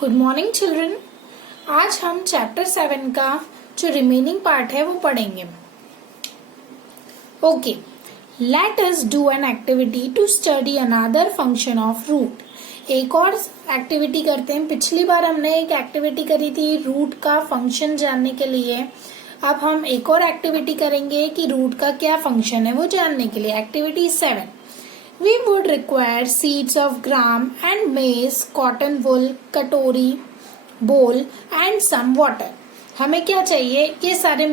Good morning children. आज हम chapter 7 का जो रिमेनिंग पार्ट है वो पढ़ेंगे। Okay, let us do an activity to study another function of root. एक और एक्टिविटी करते हैं। पिछली बार हमने एक एक्टिविटी करी थी रूट का फंक्शन जानने के लिए। अब हम एक और एक्टिविटी करेंगे कि रूट का क्या फंक्शन है वो जानने के लिए। Activity 7। We would require seeds of gram and maize, cotton wool, कटोरी, bowl and some water. हमें क्या चाहिए? ये सारे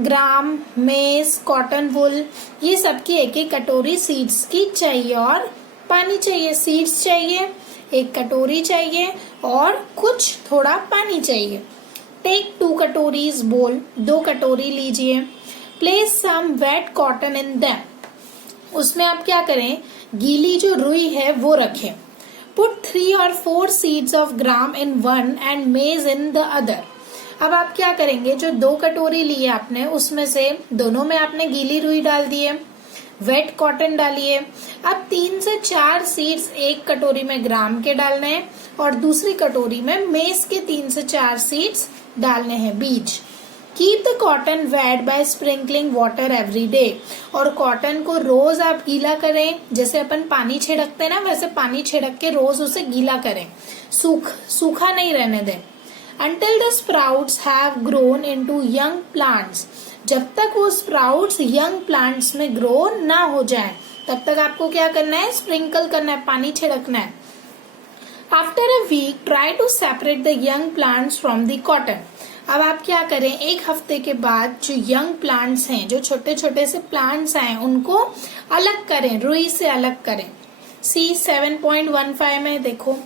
ग्राम, मेज, कॉटन वुल, ये सब की एक एक कटोरी सीड्स की चाहिए और पानी चाहिए। सीड्स चाहिए, एक कटोरी चाहिए और कुछ थोड़ा पानी चाहिए। टेक 2 कटोरीज बोल, 2 कटोरी लीजिए। Place some wet cotton in them, उसमें आप क्या करें, गीली जो रुई है वो रखें। Put 3 or 4 seeds of gram in one and maize in the other. अब आप क्या करेंगे, जो 2 कटोरी लिए आपने उसमें से दोनों में आपने गीली रुई डाल दिए, वेट कॉटन डालिए। अब 3 से 4 सीड्स एक कटोरी में ग्राम के डालने हैं और दूसरी कटोरी में मेज के 3 से 4 सीड्स डालने हैं, बीज। Keep the cotton weight by sprinkling water every day, और कॉटन को रोज आप गीला करें, जैसे अपन पानी छिड़कते हैं ना वैसे पानी छिड़क के रोज उसे गीला करें, सूखा नहीं रहने दें। Until the sprouts have grown into young plants, जब तक वो स्प्राउट्स यंग प्लांट्स में ग्रो ना हो जाए तब तक आपको क्या करना है, स्प्रिंकल करना है, पानी छिड़कना है। After a week, try to separate the young plants from the cotton. अब आप क्या करें, एक हफ्ते के बाद जो यंग प्लांट्स हैं, जो छोटे छोटे से प्लांट्स हैं, उनको अलग करें, रुई से अलग करें। सी 7.15 में देखो,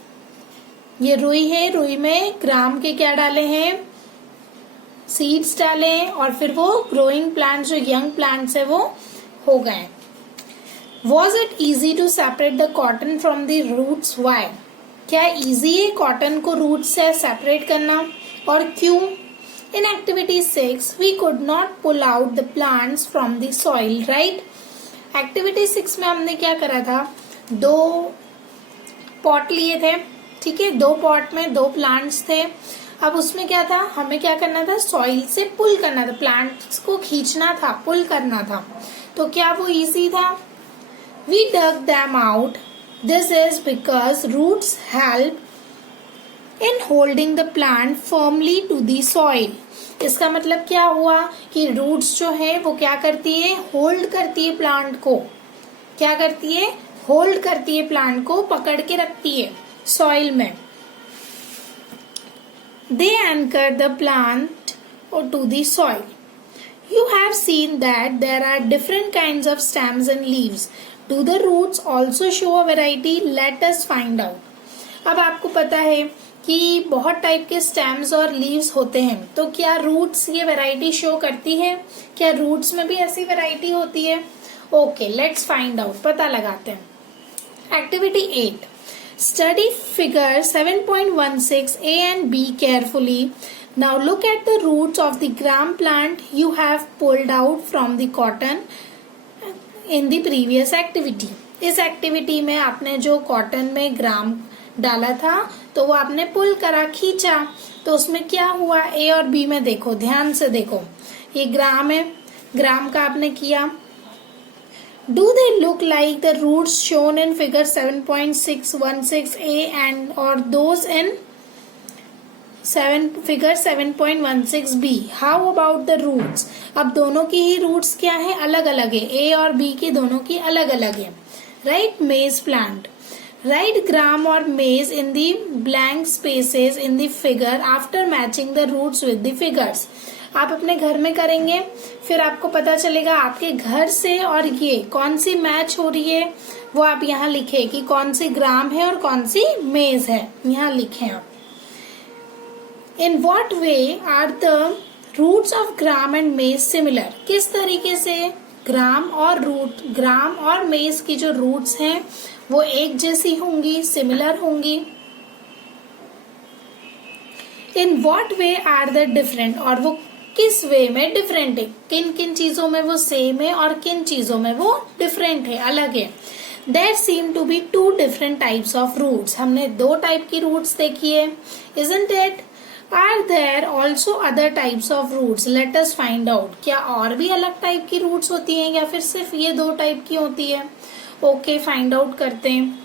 ये रुई है, रुई में ग्राम के क्या डाले हैं, सीड्स डाले हैं और फिर वो ग्रोइंग प्लांट्स, जो यंग प्लांट्स है वो हो गए। Was it easy to separate the cotton from the roots? Why? क्या इजी है कॉटन को रूट से सेपरेट करना और क्यों? In activity 6, we could not pull out the plants from the soil, right? Activity 6 में हमने क्या करा था, 2 पॉट लिए थे, ठीक है, 2 पॉट में 2 प्लांट्स थे। अब उसमें क्या था, हमें क्या करना था, सॉइल से पुल करना था, प्लांट्स को खींचना था, पुल करना था। तो क्या वो इजी था? We dug them out. This is because roots help in holding the plant firmly to the soil. इसका मतलब क्या हुआ कि रूट्स जो है वो क्या करती है, होल्ड करती है प्लांट को। क्या करती है, होल्ड करती है प्लांट को, पकड़ के रखती है सॉइल में। They anchor the plant to the soil. You have seen that there are different kinds of stems and leaves. Do the roots also show a variety? Let us find out. अब आपको पता है कि बहुत type के stems और leaves होते हैं, तो क्या रूट्स ये वैरायटी शो करती है? क्या रूट्स में भी ऐसी वैरायटी होती है? ओके, लेट्स फाइंड आउट, पता लगाते हैं। Activity 8, study figure 7.16 A and B carefully. Now look at the roots of the gram plant you have pulled out from the cotton in the previous activity. इस activity में आपने जो cotton में ग्राम डाला था तो वो आपने पुल करा, खींचा, तो उसमें क्या हुआ, ए और बी में देखो, ध्यान से देखो, ये ग्राम है, ग्राम का आपने किया। Do they look like the roots shown in figure 7.616 A and और those in figure 7.16 B? How about the roots? अब दोनों की ही रूट्स क्या है, अलग अलग है, ए और बी की दोनों की अलग अलग है, राइट? मेज plant. Write gram or maize in the blank spaces in the figure after matching the roots with the figures. आप अपने घर में करेंगे, फिर आपको पता चलेगा आपके घर से और ये कौन सी मैच हो रही है, वो आप यहाँ लिखे कि कौन सी ग्राम है और कौन सी मेज है, यहाँ लिखें आप। In what way are the roots of gram and maize similar? किस तरीके से ग्राम और मेज की जो रूट्स हैं वो एक जैसी होंगी, सिमिलर होंगी। In what way are the different, और वो किस वे में डिफरेंट है, किन किन चीजों में वो सेम है और किन चीजों में वो डिफरेंट है, अलग है। There seem to be two different types of roots. हमने दो टाइप की रूट्स देखी है, isn't it? Are there also other types of roots? Let us find out. क्या और भी अलग टाइप की रूट्स होती हैं या फिर सिर्फ ये दो टाइप की होती है? ओके, फाइंड आउट करते हैं।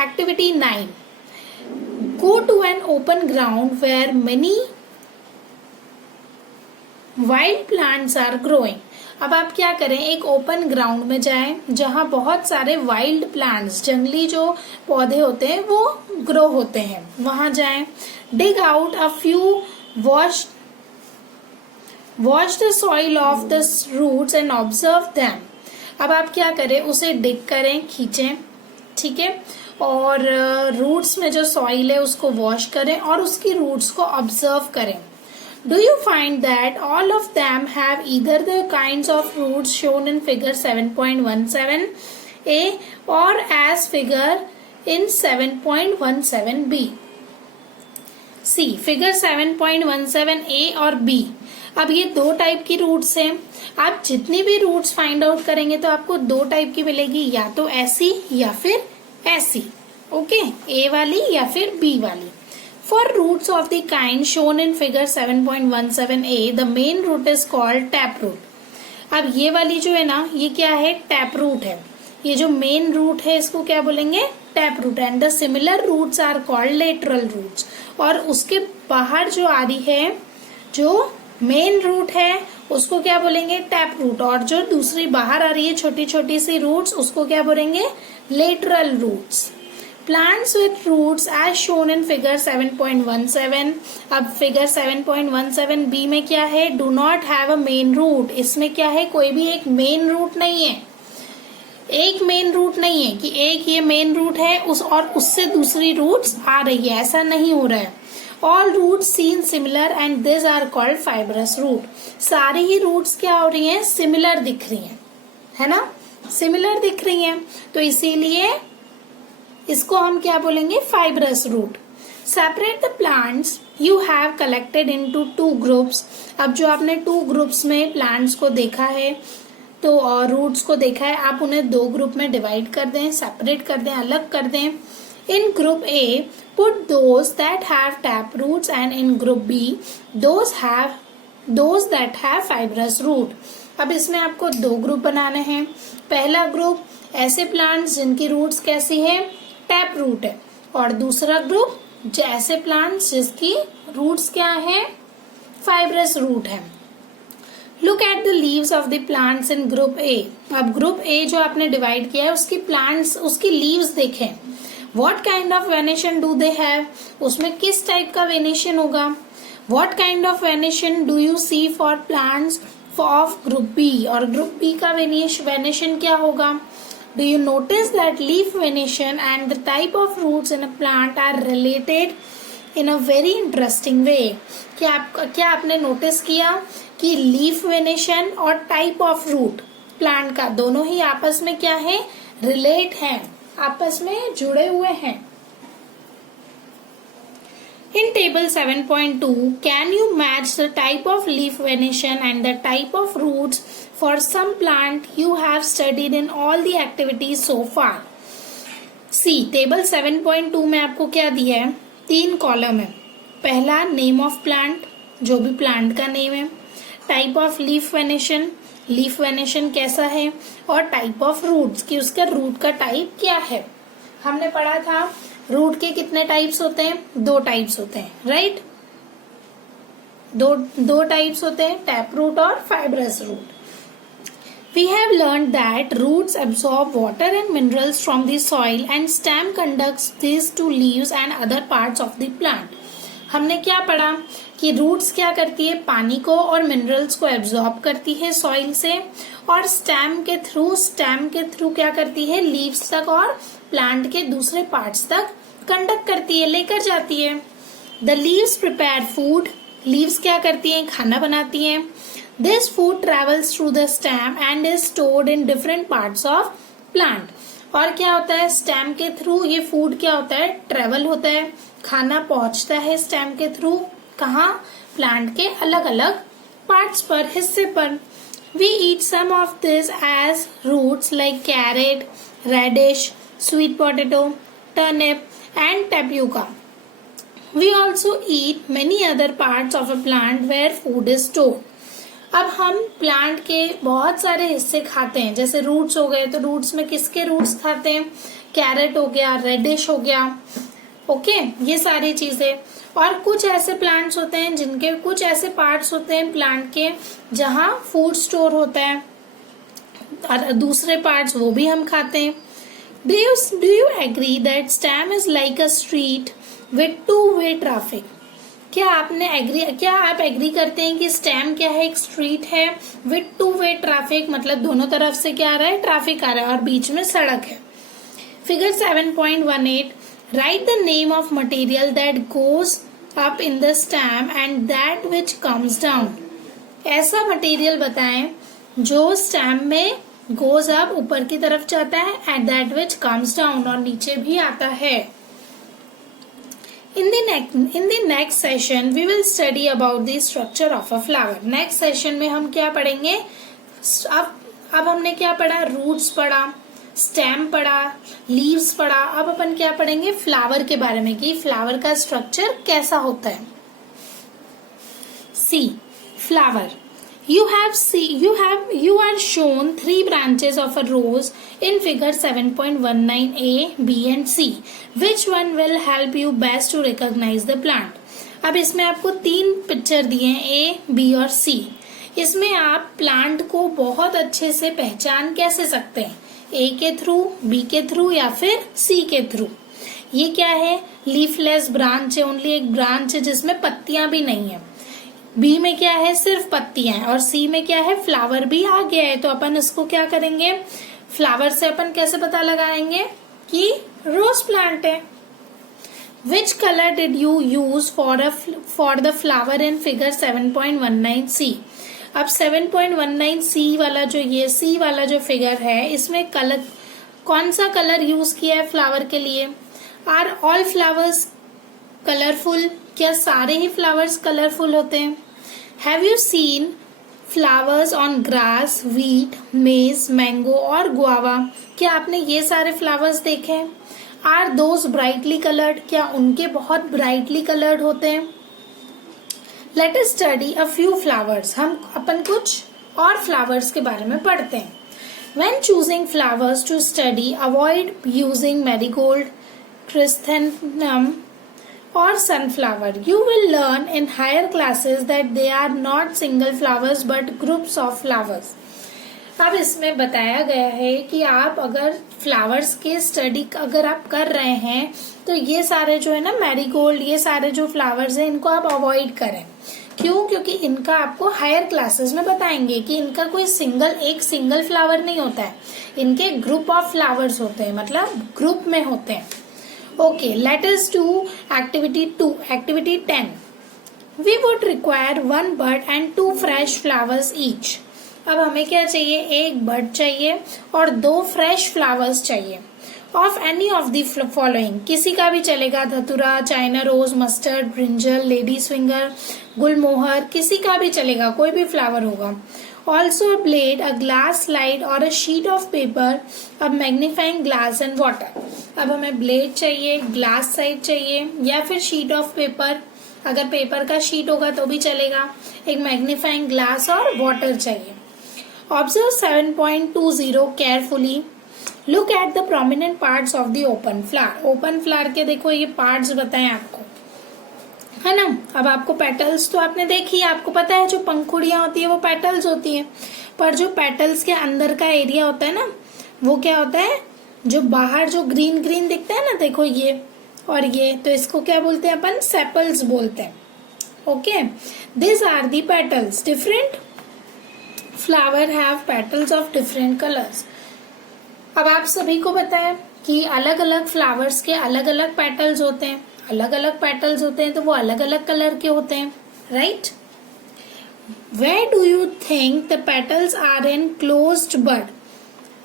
Activity 9, go to an open ground where many wild plants are growing. अब आप क्या करें, एक ओपन ग्राउंड में जाएं जहां बहुत सारे वाइल्ड प्लांट्स, जंगली जो पौधे होते हैं वो ग्रो होते हैं, वहां जाएं। Dig out a few, wash the soil off the roots and observe them. अब आप क्या करें, उसे डिग करें, खींचें, ठीक है, और रूट्स में जो सॉइल है उसको वॉश करें और उसकी रूट्स को ऑब्जर्व करें। Do you find that all of them have either the kinds of roots shown in figure 7.17a or as figure in 7.17b? C. Figure 7.17a और B। अब ये दो टाइप की रूट्स हैं। आप जितनी भी रूट्स फाइंड आउट करेंगे तो आपको दो टाइप की मिलेगी, या तो ऐसी या फिर ऐसी। ओके, A वाली या फिर B वाली। For roots of the kind shown in figure 7.17a, the main root is called taproot. अब ये वाली जो है ना, ये क्या है? टैपरूट है। ये जो मेन रूट है इसको क्या बोलेंगे? Taproot. And the similar roots are called lateral roots. और उसके बाहर जो आ रही है, जो मेन रूट है, उसको क्या बोलेंगे? टैपरूट। और जो दूसरी बाहर आ रही है छोटी छोटी सी रूट्स, उसको क्या बोलेंगे? Lateral roots. Plants with roots as shown in figure 7.17। अब figure 7.17b में क्या है? Do not have a main root। इसमें क्या है? कोई भी एक मेन रूट नहीं है। एक मेन रूट नहीं है कि एक ये मेन रूट है और उससे दूसरी रूट्स आ रही है, ऐसा नहीं हो रहा है। All roots seem similar and these are called fibrous root। सारी ही रूट्स क्या हो रही हैं? सिमिलर दिख रही हैं, है ना? सिमिलर दिख रही हैं, तो इसीलिए इसको हम क्या बोलेंगे? Fibrous root. Separate the plants you have collected into two groups. अब जो आपने टू ग्रुप्स में प्लांट्स को देखा है, तो रूट्स को देखा है, आप उन्हें दो ग्रुप में डिवाइड कर दें, सेपरेट कर दें, अलग कर दें। In group A put those that have tap roots and in group B those that have fibrous root. अब इसमें आपको दो ग्रुप बनाने हैं। पहला ग्रुप ऐसे प्लांट्स जिनकी रूट्स कैसी है? टैप रूट है। और दूसरा ग्रुप ऐसे प्लांट्स जिसकी रूट्स क्या है? फाइब्रस रूट है। Look at the leaves of the plants in group ए। अब ग्रुप ए जो आपने डिवाइड किया है, उसकी प्लांट्स, उसकी लीव्स देखें। What kind of venation do they have? उसमें किस टाइप का वेनेशन होगा? What kind of venation do you see for plants of group B? और ग्रुप बी का वेनेशन क्या होगा? Do you notice that leaf venation and the type of roots in a plant are related in a very interesting way? क्या आपने notice किया कि leaf venation और type of root plant का दोनों ही आपस में क्या है? रिलेट है, आपस में जुड़े हुए हैं। In table 7.2, can you match the type of leaf venation and the type of roots for some plant you have studied in all the activities so far? See, table 7.2 में आपको क्या दिया है? 3 कॉलम है। पहला नेम ऑफ प्लांट, जो भी plant का नेम है, type of leaf venation, leaf venation कैसा है, और टाइप ऑफ रूट्स कि उसका रूट का टाइप क्या है। हमने पढ़ा था रूट के कितने टाइप्स होते हैं? 2 टाइप्स होते हैं, राइट? दो टाइप्स होते हैं, टैप रूट और fibrous root. We have learned that roots absorb water and minerals from the soil and stem conducts these to leaves and other parts of the plant। हमने क्या पढ़ा कि रूट्स क्या करती है? पानी को और मिनरल्स को एब्जॉर्ब करती है सॉइल से, और स्टेम के थ्रू क्या करती है? लीव्स तक और प्लांट के दूसरे पार्ट्स तक कंडक्ट करती है, लेकर जाती है। The leaves prepare food. Leaves क्या करती हैं? खाना बनाती हैं। This food travels through the stem and is stored in different parts of plant. और क्या होता है? स्टेम के थ्रू ये फूड क्या होता है? ट्रेवल होता है, खाना पहुंचता है स्टेम के थ्रू। कहाँ? प्लांट के अलग अलग पार्ट्स पर, हिस्से पर। We eat some of this as roots like carrot, radish, sweet potato, turnip and tapioca. We also eat many other parts of a plant where food is stored. अब हम plant के बहुत सारे हिस्से खाते हैं, जैसे रूट्स हो गए, तो रूट्स में किसके रूट्स खाते हैं? कैरेट हो गया, रेडिश हो गया, ओके, ये सारी चीजें। और कुछ ऐसे प्लांट्स होते हैं जिनके कुछ ऐसे पार्ट्स होते हैं प्लांट के जहां फूड स्टोर होता है, और दूसरे पार्ट्स वो भी हम खाते हैं। Do you agree that stem is like a street with two-way traffic? क्या आप एग्री करते हैं कि स्टेम क्या है? एक स्ट्रीट है विथ टू वे ट्रैफिक, मतलब दोनों तरफ से क्या आ रहा है? ट्रैफिक आ रहा है और बीच में सड़क है। Figure 7.18, right the name of material that goes up in the stem and that which comes down. ऐसा मटेरियल बताएं जो स्टेम में गोज अप ऊपर की तरफ जाता है and that which comes down और नीचे भी आता है। In the next session, we will study about the structure of a flower. Next session में हम क्या पढ़ेंगे? अब हमने क्या पढ़ा? Roots पढ़ा, stem पढ़ा, leaves पढ़ा। अब अपन क्या पढ़ेंगे? Flower के बारे में कि flower का structure कैसा होता है। C. Flower. You are shown 3 branches of a rose in figure 7.19a, b and c. Which one will help you best to recognize the plant? अब इसमें आपको 3 पिक्चर दिए हैं, A, B और C। इसमें आप प्लांट को बहुत अच्छे से पहचान कैसे सकते हैं? A के थ्रू, B के थ्रू या फिर C के थ्रू। ये क्या है? लीफलेस ब्रांच है, ओनली एक ब्रांच है जिसमें पत्तियां भी नहीं है। बी में क्या है? सिर्फ पत्तियां हैं। और सी में क्या है? फ्लावर भी आ गया है। तो अपन इसको क्या करेंगे? फ्लावर से अपन कैसे पता लगाएंगे कि रोज प्लांट है। Which colour did you use for the flower in figure 7.19c? अब 7.19c वाला जो ये सी वाला जो फिगर है, इसमें कलर कौन सा कलर यूज किया है फ्लावर के लिए? Are all flowers colourful? क्या सारे ही फ्लावर्स कलरफुल होते हैं? Have you seen flowers on grass, wheat, maize, mango और गुआवा? क्या आपने ये सारे फ्लावर्स देखे हैं? Are those brightly coloured? क्या उनके बहुत ब्राइटली कलर्ड होते हैं? Let us study a few flowers. हम अपन कुछ और फ्लावर्स के बारे में पढ़ते हैं। When choosing flowers to study, avoid using marigold, chrysanthemum or sunflower. You will learn in higher classes that they are not single flowers but groups of flowers. अब इसमें बताया गया है कि आप अगर फ्लावर्स के स्टडी अगर आप कर रहे हैं तो ये सारे जो है ना मैरीगोल्ड, ये सारे जो फ्लावर्स हैं इनको आप अवॉइड करें। क्यों? क्योंकि इनका आपको हायर क्लासेस में बताएंगे कि इनका कोई एक सिंगल फ्लावर नहीं होता है, इनके ग्रुप ऑफ फ्लावर्स होते हैं, मतलब ग्रुप में होते हैं। Okay, let us do activity 2. Activity 10. We would require 1 bud and 2 fresh flowers each. अब हमें क्या चाहिए? 1 बड चाहिए और 2 फ्रेश फ्लावर्स चाहिए। Of any of the following, किसी का भी चलेगा, datura, China rose, mustard, brinjal, lady finger, gulmohar, किसी का भी चलेगा, कोई भी फ्लावर होगा। Also a blade, a glass slide or a sheet of paper, a magnifying glass and water. अब हमें ब्लेड चाहिए, ग्लास साइड चाहिए या फिर शीट ऑफ पेपर, अगर पेपर का शीट होगा तो भी चलेगा, एक मैग्नीफाइंग ग्लास और वाटर चाहिए। Observe 7.20 carefully. Look at the prominent parts of the open flower. Open flower के देखो ये पार्ट्स बताएं आपको, है ना। अब आपको पेटल्स तो आपने देखी, आपको पता है जो पंखुड़ियां होती है वो पेटल्स होती है, पर जो पेटल्स के अंदर का एरिया होता है ना वो क्या होता है? जो बाहर जो ग्रीन ग्रीन दिखता है ना, देखो ये और ये, तो इसको क्या बोलते हैं अपन? सेपल्स बोलते हैं। Okay, this are the petals. Different flower have petals of different colours. अब आप सभी को पता है कि अलग अलग फ्लावर्स के अलग अलग पेटल्स होते हैं, अलग अलग पेटल्स होते हैं तो वो अलग अलग कलर के होते हैं, right. Where do you think the petals are in closed bud?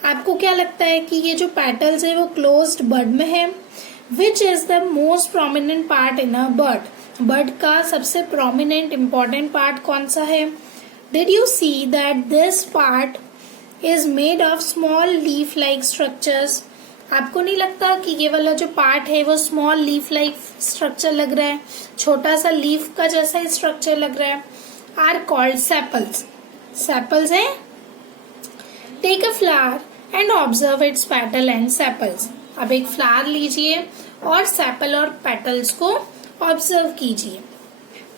आपको क्या लगता है कि ये जो पेटल्स है वो क्लोज्ड बड में है? Which is the most prominent part in a bud? Bud का सबसे प्रोमिनेंट इम्पोर्टेंट पार्ट कौन सा है? Did you see that this part is made of small leaf-like structures? आपको नहीं लगता कि ये वाला जो पार्ट है वो स्मॉल लीफ लाइक स्ट्रक्चर लग रहा है, छोटा सा लीफ का जैसा ही स्ट्रक्चर लग रहा है। आर कॉल्ड सेपल्स, सेपल्स है। Take a flower and observe its petal and sepals. अब एक फ्लावर लीजिए और सेपल और पेटल्स को ऑब्जर्व कीजिए।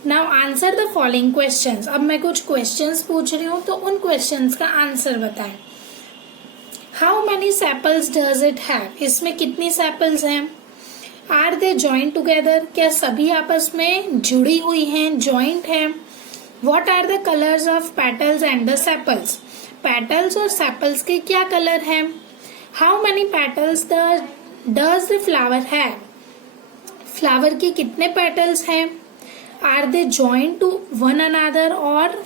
Now answer the following questions. अब मैं कुछ क्वेश्चंस पूछ रही हूँ तो उन क्वेश्चंस का आंसर बताएं। How many sepals does it have, इसमें कितनी सेपल्स हैं। आर दे जॉइंट टुगेदर, क्या सभी आपस में जुड़ी हुई हैं, जॉइंट हैं। What are the colours of petals and the sepals, petals और सेपल्स के क्या कलर हैं। How many petals does the flower have, flower के कितने पेटल्स हैं। Are they joint to one another और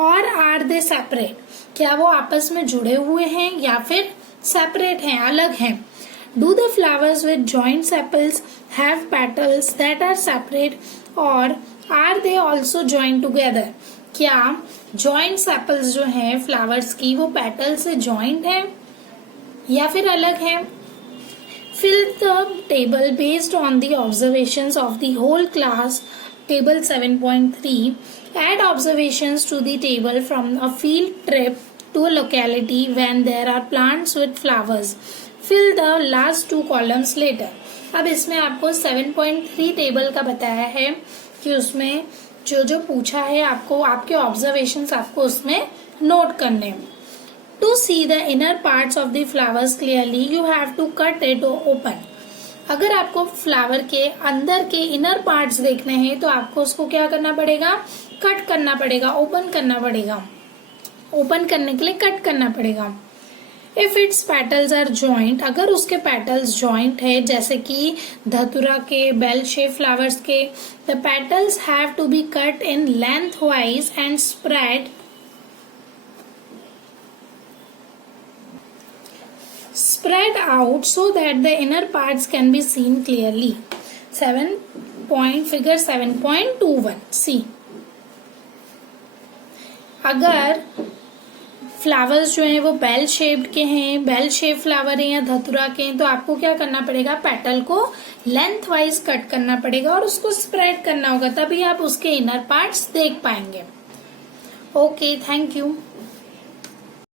आर दे सेपरेट, क्या वो आपस में जुड़े हुए हैं या फिर सेपरेट हैं, अलग हैं। Do the flowers with joint sepals have petals that are separate or are they also joint together, क्या जॉइंट सेपल्स जो हैं फ्लावर्स की वो पेटल से जॉइंट हैं या फिर अलग हैं। Fill the table based on the observations of the whole class. Table 7.3. Add observations to the table from a field trip to a locality when there are plants with flowers. Fill the last two columns later. अब इसमें आपको 7.3 table का बताया है कि उसमें जो जो पूछा है आपको, आपके ऑब्जर्वेशंस आपको उसमें नोट करने हैं। To see the inner parts of the flowers clearly, you have to cut it open. अगर आपको फ्लावर के अंदर के इनर पार्ट्स देखने हैं तो आपको उसको क्या करना पड़ेगा, कट करना पड़ेगा, ओपन करना पड़ेगा। ओपन करने के लिए कट करना पड़ेगा। If its petals are joint, अगर उसके पेटल्स जॉइंट है जैसे कि धतुरा के, बेल शेप फ्लावर्स के, the petals have to be cut in lengthwise and spread out so that the inner parts can be seen clearly. Figure 7.21 see. अगर flowers जो हैं वो बेल शेप्ड के हैं, बेल शेप फ्लावर हैं या धतुरा के हैं, तो आपको क्या करना पड़ेगा, पेटल को लेंथ वाइज कट करना पड़ेगा और उसको स्प्रेड करना होगा, तभी आप उसके इनर पार्ट्स देख पाएंगे। Okay, thank you.